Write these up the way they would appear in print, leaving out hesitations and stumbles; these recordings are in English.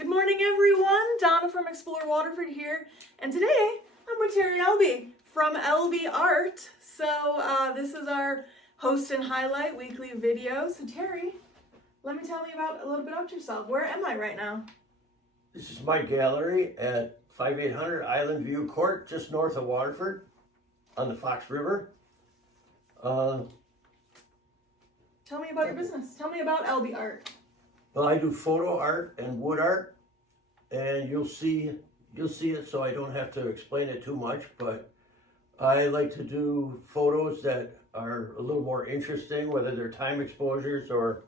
Good morning, everyone. Donna from Explore Waterford here, and today I'm with Terry Alby from Alby Art. So this is our host and highlight weekly video. So Terry, let me tell me a little bit about yourself. Where am I right now? This is my gallery at 5800 Island View Court, just north of Waterford, on the Fox River. Tell me about your business. Tell me about Alby Art. Well, I do photo art and wood art, and you'll see it, so I don't have to explain it too much. But I like to do photos that are a little more interesting, whether they're time exposures or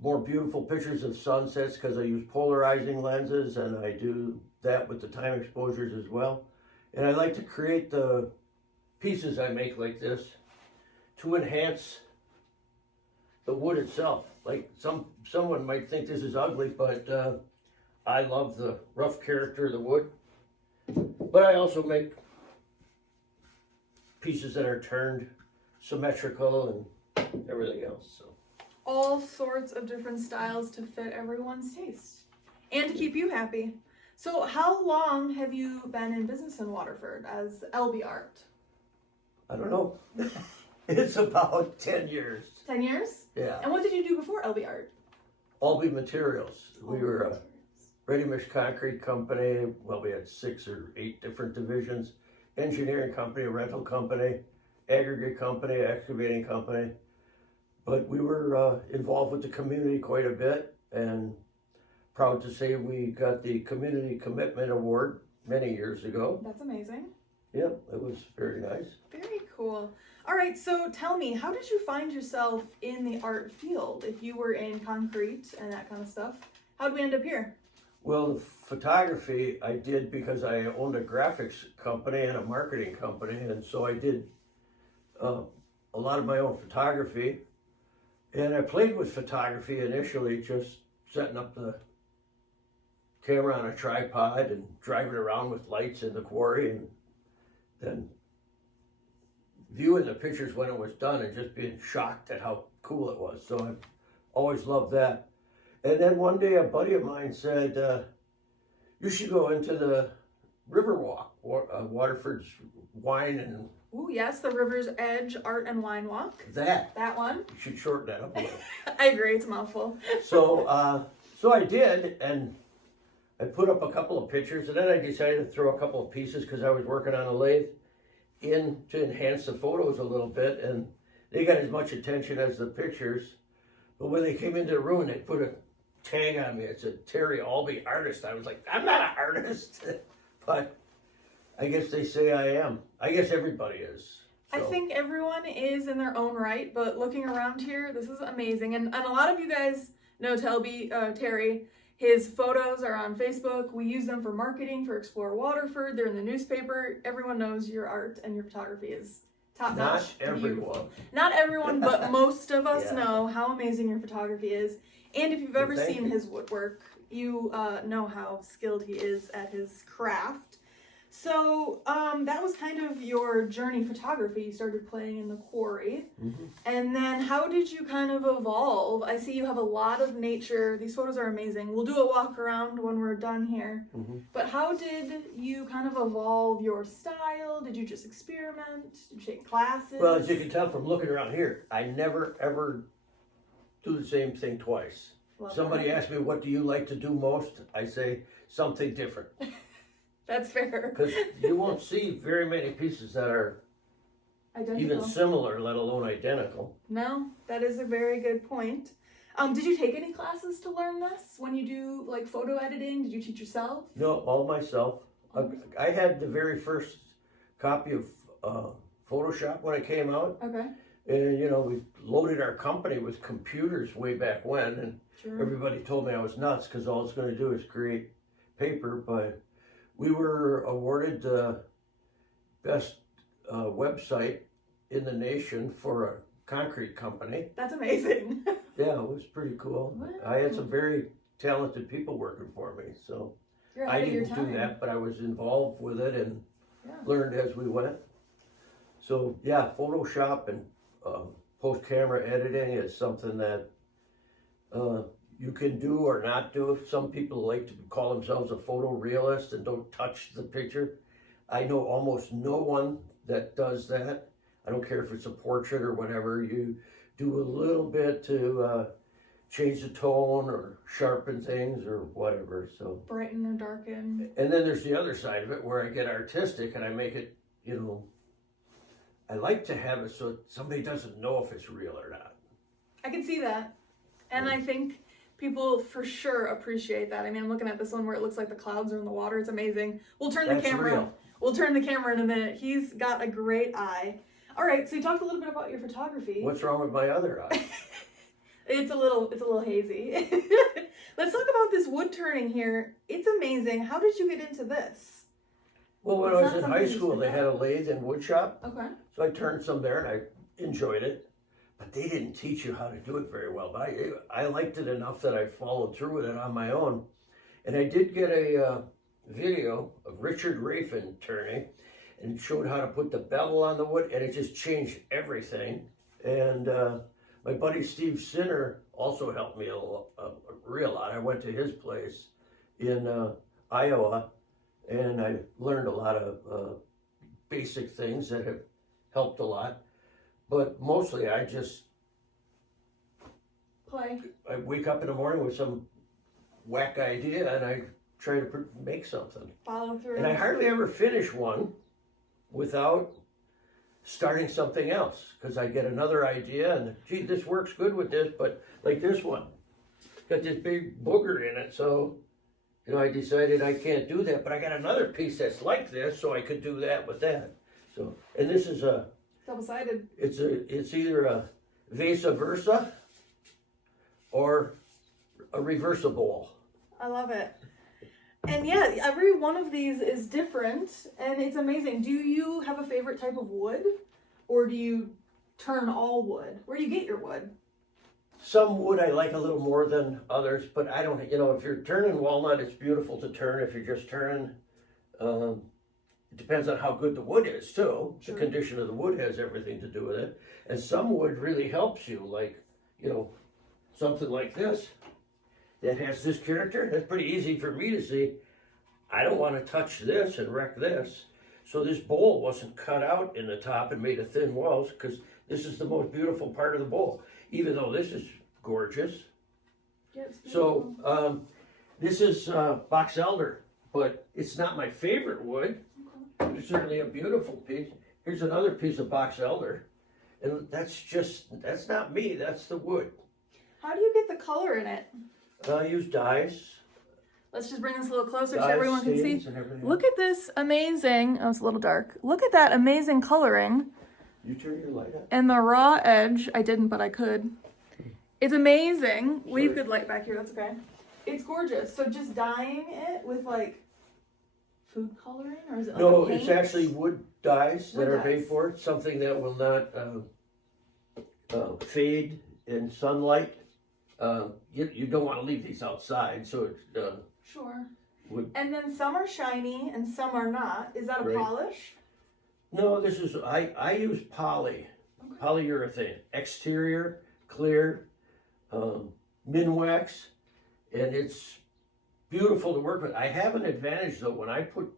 more beautiful pictures of sunsets, because I use polarizing lenses, and I do that with the time exposures as well. And I like to create the pieces I make like this to enhance the wood itself. Like someone might think this is ugly, but I love the rough character of the wood. But I also make pieces that are turned symmetrical and everything else. So All sorts of different styles to fit everyone's taste and to keep you happy. So how long have you been in business in Waterford as Alby Art? I don't know. It's about 10 years. 10 years? Yeah. And what did you do before Alby Art? Alby Materials. We were a ready-mix concrete company. Well, we had 6 or 8 different divisions. Engineering company, rental company, aggregate company, excavating company. But we were involved with the community quite a bit, and proud to say we got the Community Commitment Award many years ago. That's amazing. Yeah, it was very nice. Very cool. All right, so tell me, how did you find yourself in the art field? If you were in concrete and that kind of stuff, how did we end up here? Well, the photography I did because I owned a graphics company and a marketing company, and so I did a lot of my own photography. And I played with photography initially, just setting up the camera on a tripod and driving around with lights in the quarry, and then viewing the pictures when it was done and just being shocked at how cool it was. So I've always loved that. And then one day a buddy of mine said, you should go into the Riverwalk, Waterford's wine and... Ooh, yes, the River's Edge Art and Wine Walk. That one. you should shorten that up a little. I agree, it's a mouthful. So I did, and I put up a couple of pictures, and then I decided to throw a couple of pieces because I was working on a lathe in to enhance the photos a little bit, and they got as much attention as the pictures. But when they came into the room, they put a tag on me. It said Terry Alby Artist. I was like, I'm not an artist, but I guess they say I am. I guess everybody is. So. I think everyone is in their own right, but looking around here, this is amazing. And a lot of you guys know Terry. His photos are on Facebook. We use them for marketing for Explore Waterford. They're in the newspaper. Everyone knows your art and your photography is top notch. Not everyone. Beautiful. Not everyone, but most of us know how amazing your photography is. And if you've ever seen his woodwork, you know how skilled he is at his craft. So that was kind of your journey photography. You started playing in the quarry. Mm-hmm. And then how did you kind of evolve? I see you have a lot of nature. These photos are amazing. We'll do a walk around when we're done here. Mm-hmm. But how did you kind of evolve your style? Did you just experiment? Did you take classes? Well, as you can tell from looking around here, I never ever do the same thing twice. Somebody asks me, what do you like to do most? I say something different. That's fair. Because you won't see very many pieces that are identical, even similar, let alone identical. No, that is a very good point. Did you take any classes to learn this? When you do like photo editing, did you teach yourself? No, all myself. I had the very first copy of Photoshop when it came out. Okay. And we loaded our company with computers way back when, and everybody told me I was nuts because all it's going to do is create paper, but we were awarded the best website in the nation for a concrete company. That's amazing. Yeah, it was pretty cool. Wow. I had some very talented people working for me, so I didn't do that, but I was involved with it and learned as we went. So yeah, Photoshop and post-camera editing is something that You can do or not do. Some people like to call themselves a photorealist and don't touch the picture. I know almost no one that does that. I don't care if it's a portrait or whatever. You do a little bit to change the tone or sharpen things or whatever. So brighten or darken. And then there's the other side of it where I get artistic and I make it, I like to have it so somebody doesn't know if it's real or not. I can see that. And I think people for sure appreciate that. I mean, I'm looking at this one where it looks like the clouds are in the water. It's amazing. We'll turn the camera. Real. We'll turn the camera in a minute. He's got a great eye. All right, so you talked a little bit about your photography. What's wrong with my other eye? It's a little hazy. Let's talk about this wood turning here. It's amazing. How did you get into this? Well, when I was in high school, they had a lathe and wood shop. Okay. So I turned some there and I enjoyed it. But they didn't teach you how to do it very well. But I liked it enough that I followed through with it on my own. And I did get a video of Richard Rafin turning, and it showed how to put the bevel on the wood, and it just changed everything. And my buddy Steve Sinner also helped me a real lot. I went to his place in Iowa, and I learned a lot of basic things that have helped a lot. But mostly I just play. I wake up in the morning with some whack idea and I try to make something. Follow through. And I hardly ever finish one without starting something else, because I get another idea and gee, this works good with this, but like this one, got this big booger in it, so I decided I can't do that, but I got another piece that's like this, so I could do that with that. So, and this is a double-sided. It's either a vice versa or a reversible. I love it. And yeah, every one of these is different and it's amazing. Do you have a favorite type of wood, or do you turn all wood? Where do you get your wood? Some wood I like a little more than others, but I don't, if you're turning walnut, it's beautiful to turn. If you're just turning, it depends on how good the wood is too. Sure. The condition of the wood has everything to do with it. And some wood really helps you, like, something like this that has this character. That's pretty easy for me to see. I don't want to touch this and wreck this. So this bowl wasn't cut out in the top and made of thin walls, because this is the most beautiful part of the bowl, even though this is gorgeous. Yeah, it's beautiful. So this is box elder, but it's not my favorite wood. It's certainly a beautiful piece. Here's another piece of box elder. And that's not me, that's the wood. How do you get the color in it? I use dyes. Let's just bring this a little closer so everyone can see. Look at this amazing, it's a little dark. Look at that amazing coloring. You turn your light on. And the raw edge, I didn't, but I could. It's amazing. We have good light back here, that's okay. It's gorgeous. So just dyeing it with like food coloring, or is it like no, a paint? it's actually wood dyes that are made dyes. for it. Something that will not fade in sunlight. You don't want to leave these outside, so it's sure. Wood. And then some are shiny and some are not. Is that a polish? No, this is I use polyurethane, exterior, clear, Minwax, and it's beautiful to work with. I have an advantage though. When I put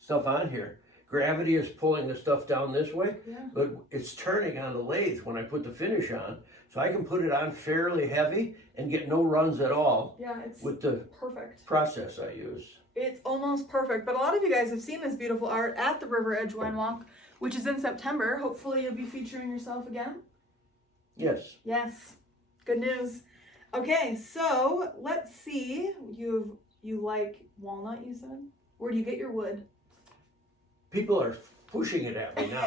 stuff on here, gravity is pulling the stuff down this way, but it's turning on the lathe when I put the finish on. So I can put it on fairly heavy and get no runs at all. Yeah, it's with the perfect process I use. It's almost perfect. But a lot of you guys have seen this beautiful art at the River Edge Wine Walk, which is in September. Hopefully you'll be featuring yourself again. Yes. Yes. Good news. Okay, so let's see. You like walnut, you said? Where do you get your wood? People are pushing it at me now.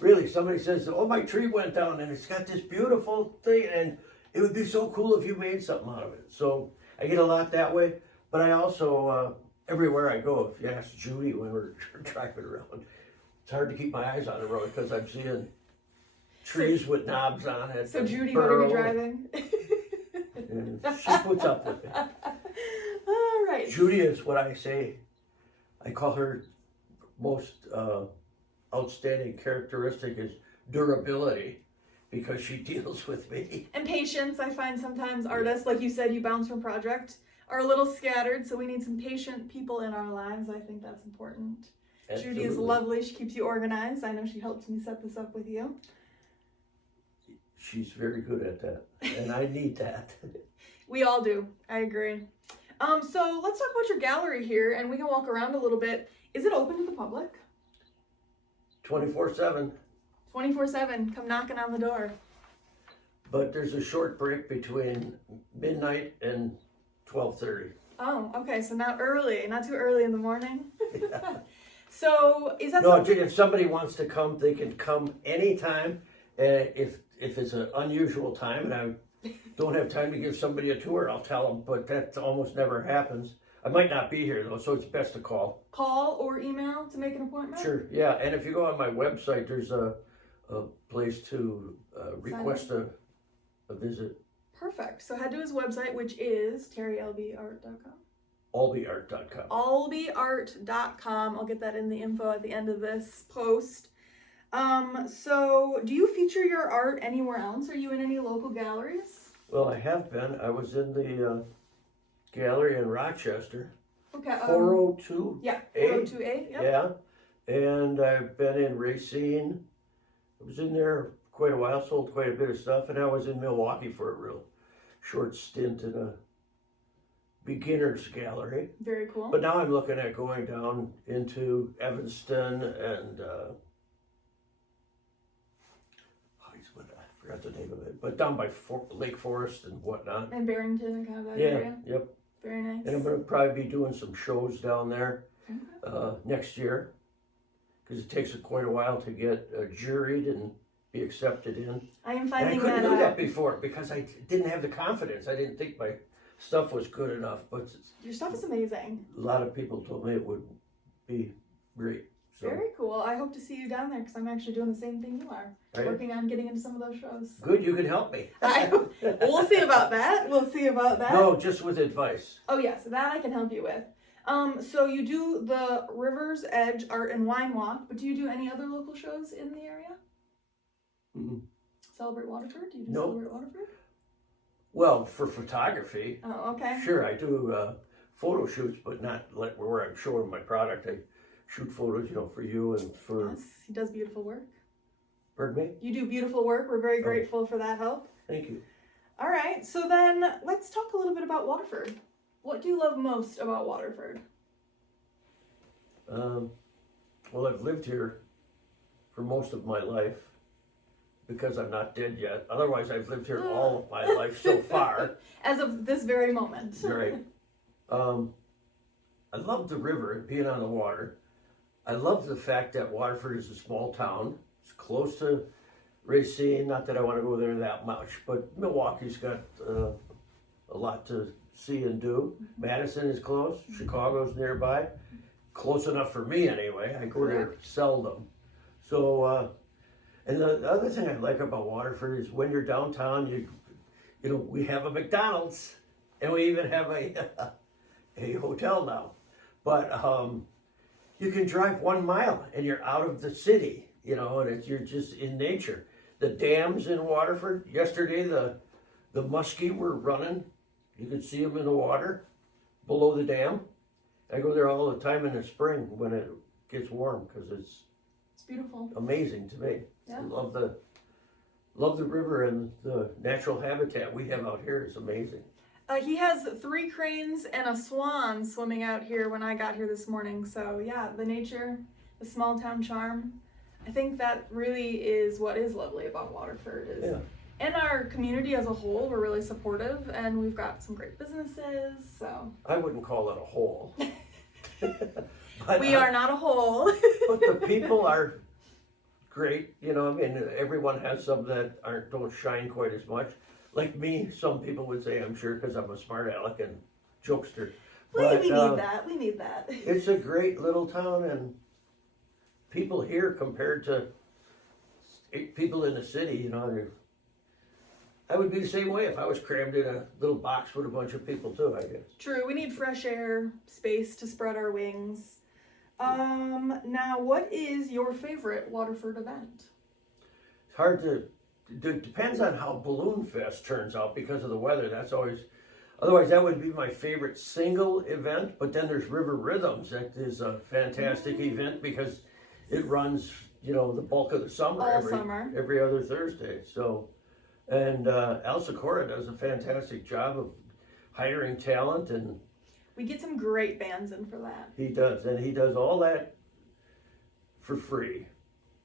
Really, somebody says, oh, my tree went down and it's got this beautiful thing and it would be so cool if you made something out of it. So I get a lot that way, but I also, everywhere I go, if you ask Judy when we're driving around, it's hard to keep my eyes on the road because I'm seeing trees with knobs on it. So Judy would be driving? And she puts up with it. All right. Judy is what I say, I call her most outstanding characteristic is durability. because she deals with me. And patience. I find sometimes artists, like you said, you bounce from project, are a little scattered, so we need some patient people in our lives. I think that's important. Absolutely. Judy is lovely. She keeps you organized. I know she helped me set this up with you. She's very good at that, and I need that. We all do. I agree. So let's talk about your gallery here, and we can walk around a little bit. Is it open to the public? 24/7. 24/7. Come knocking on the door. But there's a short break between midnight and 12:30. Oh, okay. So not early. Not too early in the morning. So is that No, something? if somebody wants to come, they can come anytime. If it's an unusual time and I don't have time to give somebody a tour, I'll tell them, but that almost never happens. I might not be here though, so it's best to call. Call or email to make an appointment? Sure, yeah, and if you go on my website, there's a place to request a visit. Perfect. So head to his website, which is terryalbyart.com. albyart.com. albyart.com. I'll get that in the info at the end of this post. So do you feature your art anywhere else? Are you in any local galleries? Well, I have been. I was in the gallery in Rochester. Okay. 402. Yeah. A. 402A. Yep. Yeah, and I've been in Racine. I was in there quite a while, sold quite a bit of stuff, and I was in Milwaukee for a real short stint in a beginner's gallery. Very cool. But now I'm looking at going down into Evanston and I forgot the name of it, but down by Lake Forest and whatnot. And Barrington and kind of that Yeah, area. yep. Very nice. And I'm going to probably be doing some shows down there Okay. next year, because it takes quite a while to get juried and be accepted in. I am And I finding couldn't that do out. that before because I didn't have the confidence. I didn't think my stuff was good enough, but Your stuff is amazing. a lot of people told me it would be great. So, Very cool. I hope to see you down there because I'm actually doing the same thing you are. Right. Working on getting into some of those shows. Good, you can help me. We'll see about that. We'll see about that. No, just with advice. Oh yes, that I can help you with. So you do the River's Edge Art and Wine Walk, but do you do any other local shows in the area? Mm-mm. Celebrate Waterford? Do you do Nope. Celebrate Waterford? Well, for photography, Oh, okay. sure, I do photo shoots, but not like where I'm showing my product. I shoot photos, for you and for. Yes, he does beautiful work. Pardon me? You do beautiful work. We're very grateful for that help. Thank you. All right, so then let's talk a little bit about Waterford. What do you love most about Waterford? Well, I've lived here for most of my life because I'm not dead yet. Otherwise, I've lived here all of my life so far. As of this very moment. Right. I love the river and being on the water. I love the fact that Waterford is a small town. It's close to Racine. Not that I want to go there that much, but Milwaukee's got a lot to see and do. Madison is close. Chicago's nearby. Close enough for me anyway. I go there seldom. So, and the other thing I like about Waterford is when you're downtown, we have a McDonald's and we even have a hotel now. But you can drive 1 mile and you're out of the city, and you're just in nature. The dams in Waterford, yesterday the muskie were running. You could see them in the water below the dam. I go there all the time in the spring when it gets warm because it's beautiful. Amazing to me. Yeah. I love the river and the natural habitat we have out here. It's amazing. He has 3 cranes and a swan swimming out here when I got here this morning. So yeah, the nature, the small town charm. I think that really is what is lovely about Waterford. And our community as a whole, we're really supportive and we've got some great businesses. So I wouldn't call it a hole. we are not a hole. But the people are great. Everyone has some that don't shine quite as much. Like me, some people would say, I'm sure, because I'm a smart aleck and jokester. We need that. It's a great little town, and people here compared to people in the city, I would be the same way if I was crammed in a little box with a bunch of people too, I guess. True, we need fresh air, space to spread our wings. Now, what is your favorite Waterford event? It's hard to depends on how Balloon Fest turns out because of the weather. That's always, otherwise that would be my favorite single event. But then there's River Rhythms. That is a fantastic event because it runs, you know, the bulk of the summer, All summer. every other Thursday. So, and Al Sikora does a fantastic job of hiring talent, and we get some great bands in for that. he does, and he does all that for free.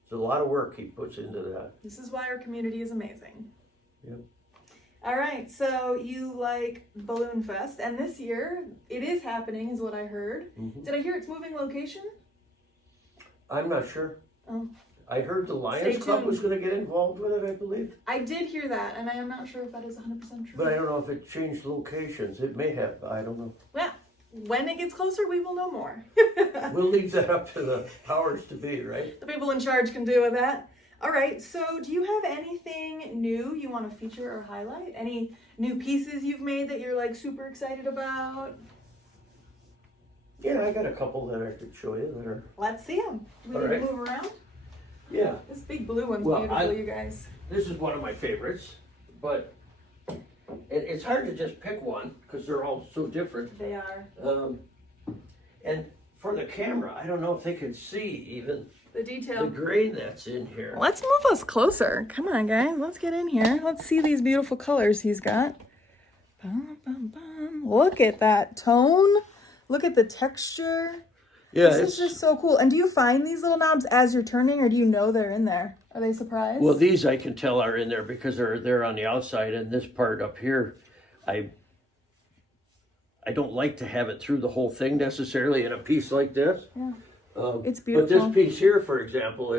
It's a lot of work he puts into that. This is why our community is amazing. Yep. All right, so you like Balloon Fest, and this year it is happening, is what I heard. Mm-hmm. Did I hear it's moving location? I'm not sure. Oh. I heard the Lions Club tuned. was going to get involved with it, I believe. I did hear that, and I am not sure if that is 100% true. But I don't know if it changed locations. It may have. I don't know. Well, when it gets closer, we will know more. We'll leave that up to the powers to be, right? The people in charge can do with that. All right, so do you have anything new you want to feature or highlight? Any new pieces you've made that you're like super excited about? Yeah, I got a couple that I could show you that are. Let's see them. Do we All need right. to move around? Yeah, This big blue one's Well, beautiful, you guys. this is one of my favorites, but it's hard to just pick one because they're all so different. They are. And for the camera, I don't know if they could see even The the detail. grain that's in here. Let's move us closer. Come on, guys. Let's get in here. Let's see these beautiful colors he's got. Bum, bum, bum. Look at that tone. Look at the texture. Yeah, This is just so cool. And do you find these little knobs as you're turning, or do you know they're in there? Are they surprised? well, these I can tell are in there because they're on the outside, and this part up here, I don't like to have it through the whole thing necessarily in a piece like this. Yeah. It's But beautiful. this piece here, for example,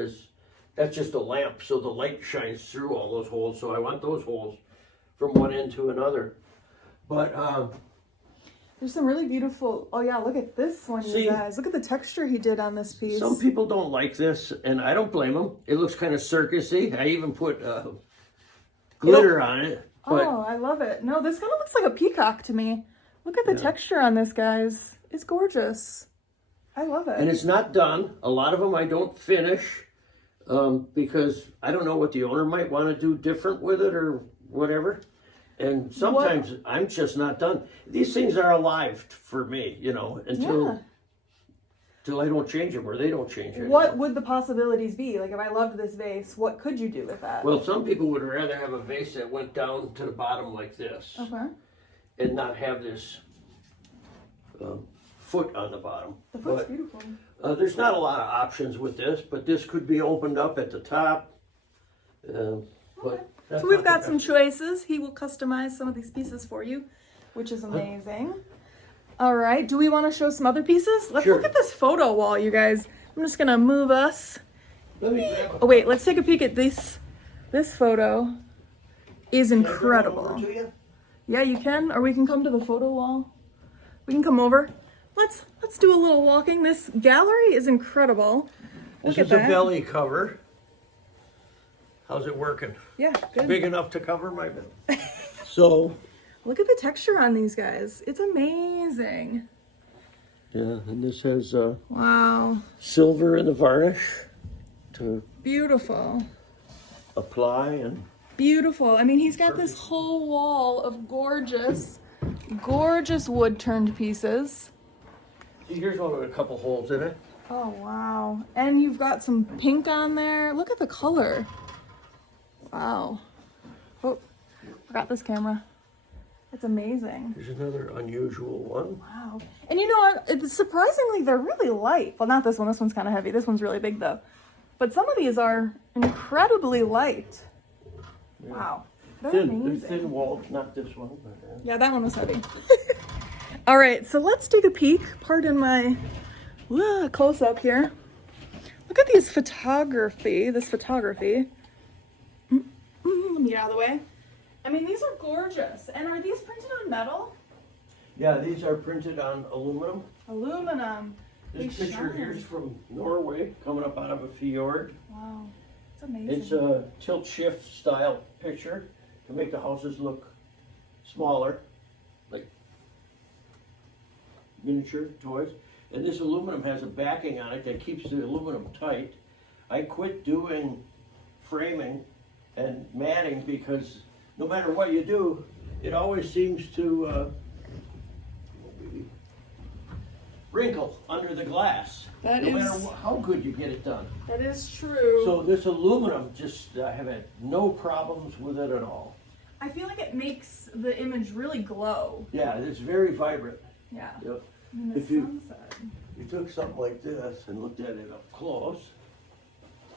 that's just a lamp, so the light shines through all those holes. So I want those holes from one end to another. But There's some really beautiful. Oh yeah, look at this one, See? you guys. Look at the texture he did on this piece. some people don't like this, and I don't blame them. It looks kind of circusy. I even put glitter on it. But Oh, I love it. No, this kind of looks like a peacock to me. Look at the texture on this, guys. It's gorgeous. I love it. and it's not done. A lot of them I don't finish because I don't know what the owner might want to do different with it or whatever. And sometimes I'm just not done. These things are alive for me, you know, until I don't change them or they don't change it. What would the possibilities be? Like, if I loved this vase, what could you do with that? Well, some people would rather have a vase that went down to the bottom like this Okay. and not have this foot on the bottom. The foot's But beautiful. there's not a lot of options with this, but this could be opened up at the top. But that's So we've not got the some choices. He will customize some of these pieces for you, which is amazing. All right. Do we want to show some other pieces? Let's Sure. look at this photo wall, you guys. I'm just going to move us. Let me grab a- Oh, wait. Let's take a peek at this. This photo is Can I bring it incredible. over to you? Yeah, you can, or we can come to the photo wall. We can come over. Let's do a little walking. This gallery is incredible. This Look is at a that. belly cover. How's it working? Yeah, good. Big enough to cover my belly. So, Look at the texture on these guys. It's amazing. yeah, and this has Wow. silver in the varnish to Beautiful. apply, and Beautiful. I mean, he's got this whole wall of gorgeous, gorgeous wood turned pieces. see, here's one with a couple holes in it. Oh, wow. And you've got some pink on there. Look at the color. Wow. Oh, forgot this camera. It's amazing. Here's another unusual one. Wow. And you know what? It's surprisingly, they're really light. Well, not this one. This one's kind of heavy. This one's really big, though. But some of these are incredibly light. Wow. They're They're amazing. thin walled, not this one. But, Yeah, that one was heavy. All right, so let's take a peek. Pardon my close up here. Look at this photography. Let me get out of the way. I mean, these are gorgeous. And are these printed on metal? yeah, these are printed on aluminum. Aluminum. This They picture shine. here's from Norway, coming up out of a fjord. Wow. It's amazing. It's a tilt shift style picture to make the houses look smaller, like miniature toys. And this aluminum has a backing on it that keeps the aluminum tight. I quit doing framing and matting, because no matter what you do, it always seems to wrinkle under the glass. No matter how good you get it done. That is true. So this aluminum, just I have had no problems with it at all. I feel like it makes the image really glow. Yeah, it's very vibrant. Yeah. Yep. And the If you- sunset. You took something like this and looked at it up close.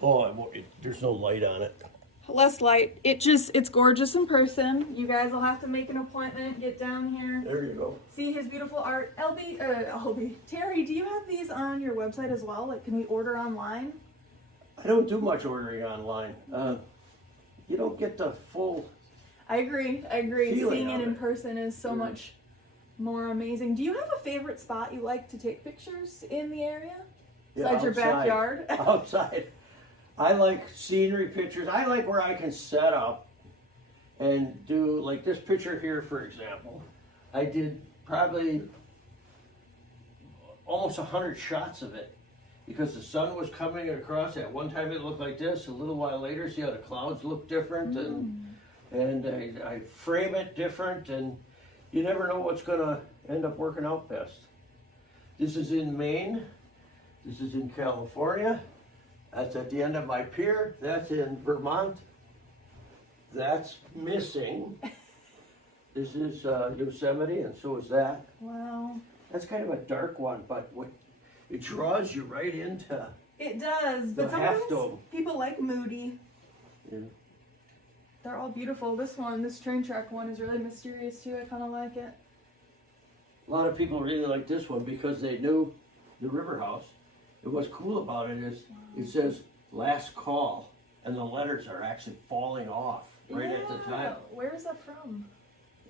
Oh, there's no light on it. Less light. It's gorgeous in person. You guys will have to make an appointment, get down here. There you go. See his beautiful art. Alby. Terry, do you have these on your website as well? Like, can we order online? I don't do much ordering online. You don't get the full. I agree. Feeling Seeing it of in it. person is so much more amazing. Do you have a favorite spot you like to take pictures in the area? Besides your backyard? Outside. I like scenery pictures. I like where I can set up and do, like this picture here, for example. I did probably almost 100 shots of it because the sun was coming across. At one time it looked like this. A little while later, see how the clouds look different, and I frame it different, and you never know what's going to end up working out best. This is in Maine. This is in California. That's at the end of my pier. That's in Vermont. That's missing. This is Yosemite, and so is that. Wow. That's kind of a dark one, but it draws you right into. It does, but The half sometimes dome. people like moody. Yeah. They're all beautiful. This train track one is really mysterious too. I kind of like it. A lot of people really like this one because they knew the river house. And what's cool about it is it says last call, and the letters are actually falling off right at the time. Where is that from?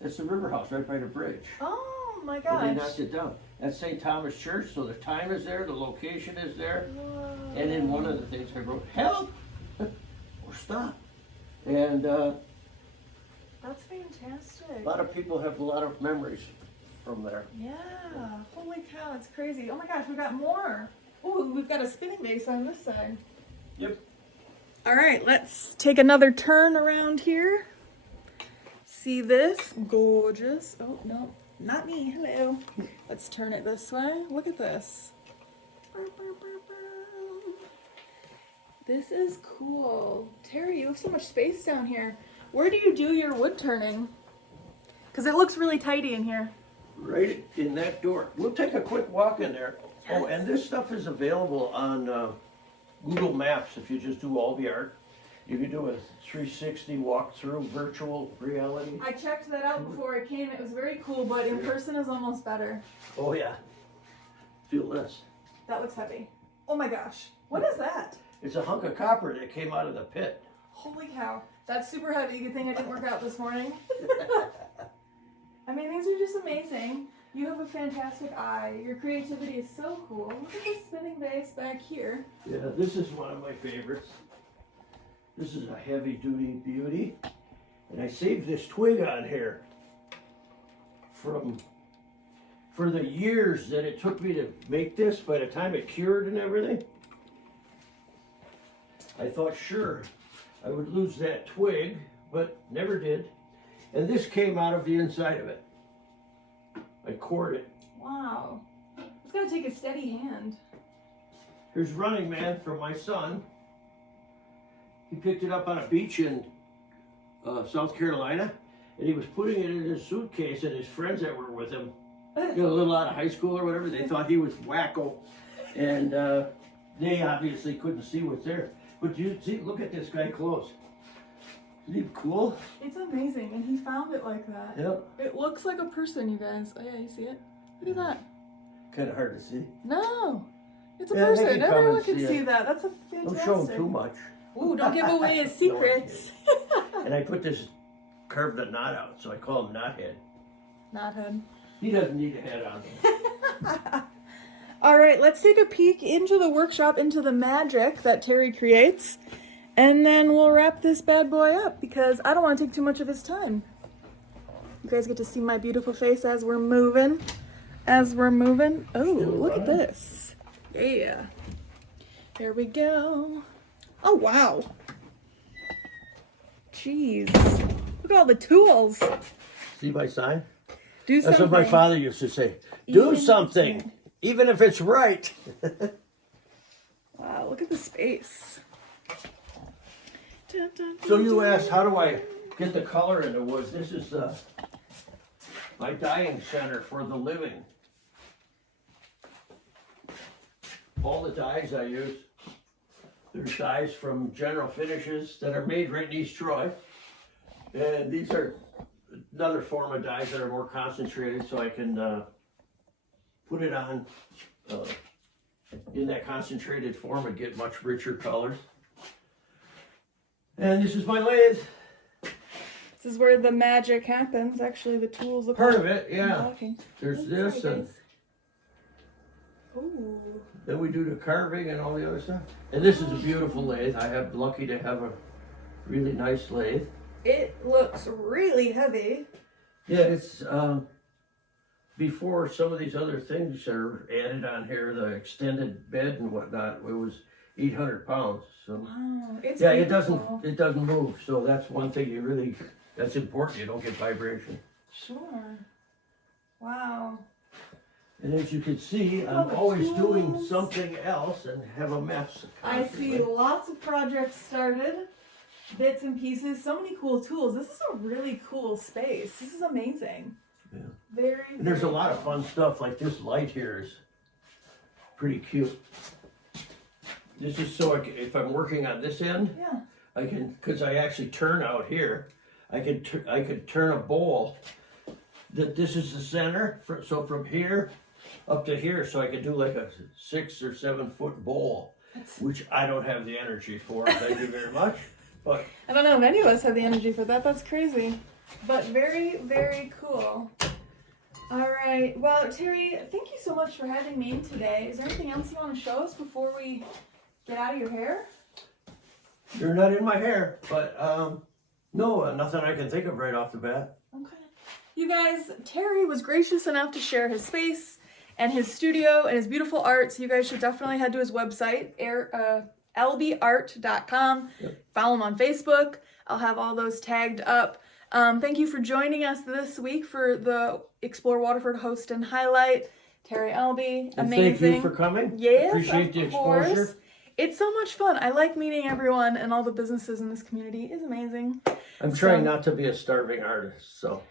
It's the river house right by the bridge. Oh my And gosh. they knocked it down. That's St. Thomas Church, so the time is there, the location is there. Whoa. And then one of the things I wrote, help or stop. And That's fantastic. a lot of people have a lot of memories from there. Yeah. Holy cow, that's crazy. Oh my gosh, we got more. Oh, we've got a spinning base on this side. Yep. All right, let's take another turn around here. See this? Gorgeous. Oh, no, not me. Hello. Let's turn it this way. Look at this. This is cool. Terry, you have so much space down here. Where do you do your wood turning? Because it looks really tidy in here. Right in that door. We'll take a quick walk in there. Oh, and this stuff is available on Google Maps if you just do Alby Art. You can do a 360 walkthrough, virtual reality. I checked that out before I came. It was very cool, but in person is almost better. Oh yeah. Feel this. That looks heavy. Oh my gosh. What is that? It's a hunk of copper that came out of the pit. Holy cow. That's super heavy. Good thing I didn't work out this morning. I mean, these are just amazing. You have a fantastic eye. Your creativity is so cool. Look at this spinning base back here. Yeah, this is one of my favorites. This is a heavy duty beauty. And I saved this twig on here for the years that it took me to make this. By the time it cured and everything, I thought sure I would lose that twig, but never did. And this came out of the inside of it. I cored it. Wow. It's going to take a steady hand. Here's Running Man from my son. He picked it up on a beach in South Carolina, and he was putting it in his suitcase, and his friends that were with him, you know, a little out of high school or whatever, they thought he was wacko, and they obviously couldn't see what's there. But you see, look at this guy close. Isn't he cool? It's amazing, and he found it like that. Yep. It looks like a person, you guys. Oh yeah, you see it? Look at that. Kind of hard to see. No, it's a Yeah, they person. can come Everyone and can see see it. that. That's a fantastic. Don't show him too much. Ooh, don't give away his secrets. And I put this, carved the knot out, so I call him Knothead. Knothead. He doesn't need a head on him. All right, let's take a peek into the workshop, into the magic that Terry creates, and then we'll wrap this bad boy up because I don't want to take too much of his time. You guys get to see my beautiful face as we're moving. Oh, look at this. Yeah. There we go. Oh, wow. Jeez. Look at all the tools. See my sign? Do That's something. what my father used to say. Do something, even if it's right. Wow, look at the space. Dun, dun, dun, So you dun. asked, how do I get the color in the woods? This is my dyeing center for the living. All the dyes I use, there's dyes from General Finishes that are made right in East Troy. And these are another form of dyes that are more concentrated, so I can put it on in that concentrated form and get much richer colors. And this is my lathe. This is where the magic happens. Actually, the tools look Part like of it, yeah. walking. There's That's this, very and nice. Ooh. then we do the carving and all the other stuff. And this is a beautiful lathe. I have lucky to have a really nice lathe. It looks really heavy. Yeah, it's before some of these other things are added on here, the extended bed and whatnot. It was 800 pounds. So Wow, it's yeah, beautiful. it doesn't move. So that's one thing that's important. You don't get vibration. Sure. Wow. And as you can see, Oh, I'm the always doing tools. something else and have a mess. I constantly. see lots of projects started, bits and pieces, so many cool tools. This is a really cool space. This is amazing. Yeah. Very, And there's a very lot of fun stuff, like this light here is pretty cute. This is so if I'm working on this end, Yeah. I can, because I actually turn out here, I could turn a bowl that this is the center, so from here up to here, so I could do like a 6 or 7 foot bowl, which I don't have the energy for. Thank you very much. But I don't know if any of us have the energy for that. That's crazy. But very, very cool. All right. Well, Terry, thank you so much for having me in today. Is there anything else you want to show us before we get out of your hair? you're not in my hair, but no, nothing I can think of right off the bat. Okay. You guys, Terry was gracious enough to share his space and his studio and his beautiful art. So you guys should definitely head to his website, albyart.com. Yep. Follow him on Facebook. I'll have all those tagged up. Thank you for joining us this week for the Explore Waterford host and highlight. Terry Alby, And amazing. thank you for coming. Yes, Appreciate the of course. exposure. It's so much fun. I like meeting everyone and all the businesses in this community. It's amazing. I'm trying not to be a starving artist, so.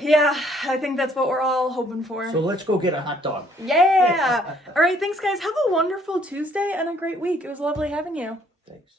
Yeah, I think that's what we're all hoping for. So let's go get a hot dog. Yeah. All right, thanks guys. Have a wonderful Tuesday and a great week. It was lovely having you. Thanks.